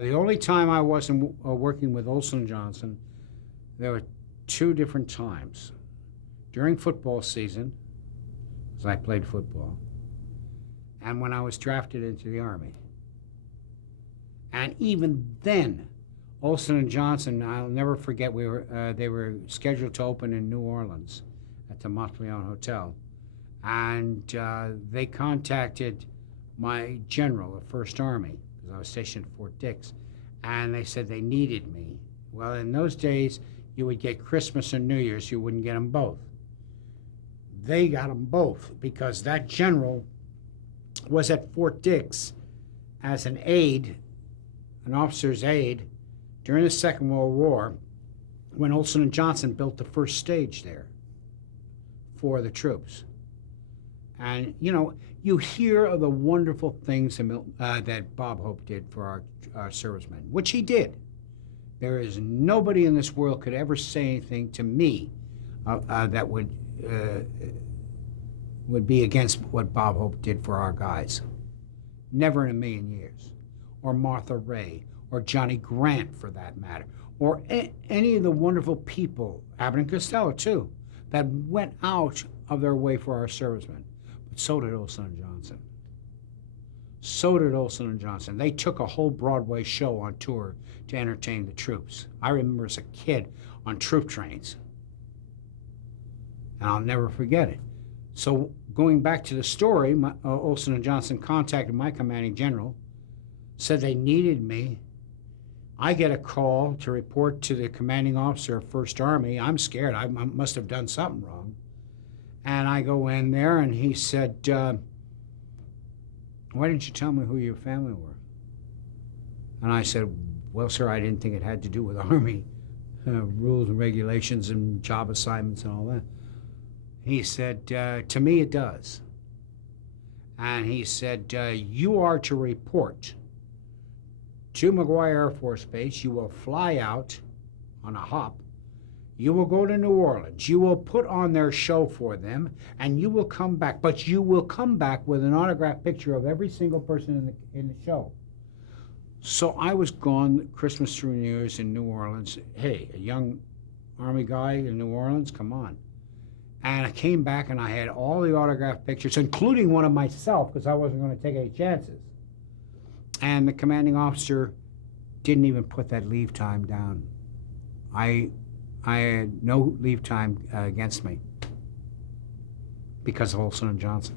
The only time I wasn't working with Olson and Johnson, there were two different times. During football season, because I played football, and when I was drafted into the Army. And even then, Olson and Johnson, I'll never forget, they were scheduled to open in New Orleans at the Montleone Hotel. And they contacted my general of First Army, because I was stationed at Fort Dix, and they said they needed me. Well, in those days, you would get Christmas and New Year's, you wouldn't get them both. They got them both because that general was at Fort Dix as an aide, an officer's aide, during the Second World War when Olson and Johnson built the first stage there for the troops. And, you know, you hear of the wonderful things that Bob Hope did for our servicemen, which he did. There is nobody in this world could ever say anything to me that would be against what Bob Hope did for our guys. Never in a million years. Or Martha Ray, or Johnny Grant for that matter, or any of the wonderful people, Abbott and Costello too, that went out of their way for our servicemen. But so did Olson and Johnson. So did Olson and Johnson. They took a whole Broadway show on tour to entertain the troops. I remember as a kid on troop trains. And I'll never forget it. So going back to the story, Olson and Johnson contacted my commanding general, said they needed me. I get a call to report to the commanding officer of First Army. I'm scared. I must have done something wrong. And I go in there, and he said, why didn't you tell me who your family were? And I said, well, sir, I didn't think it had to do with Army rules and regulations and job assignments and all that. He said, to me it does. And he said, you are to report to McGuire Air Force Base. You will fly out on a hop. You will go to New Orleans. You will put on their show for them, and you will come back. But you will come back with an autographed picture of every single person in the show. So I was gone Christmas through New Year's in New Orleans. Hey, a young Army guy in New Orleans, come on. And I came back, and I had all the autographed pictures, including one of myself, because I wasn't going to take any chances. And the commanding officer didn't even put that leave time down. I had no leave time against me because of Olson and Johnson.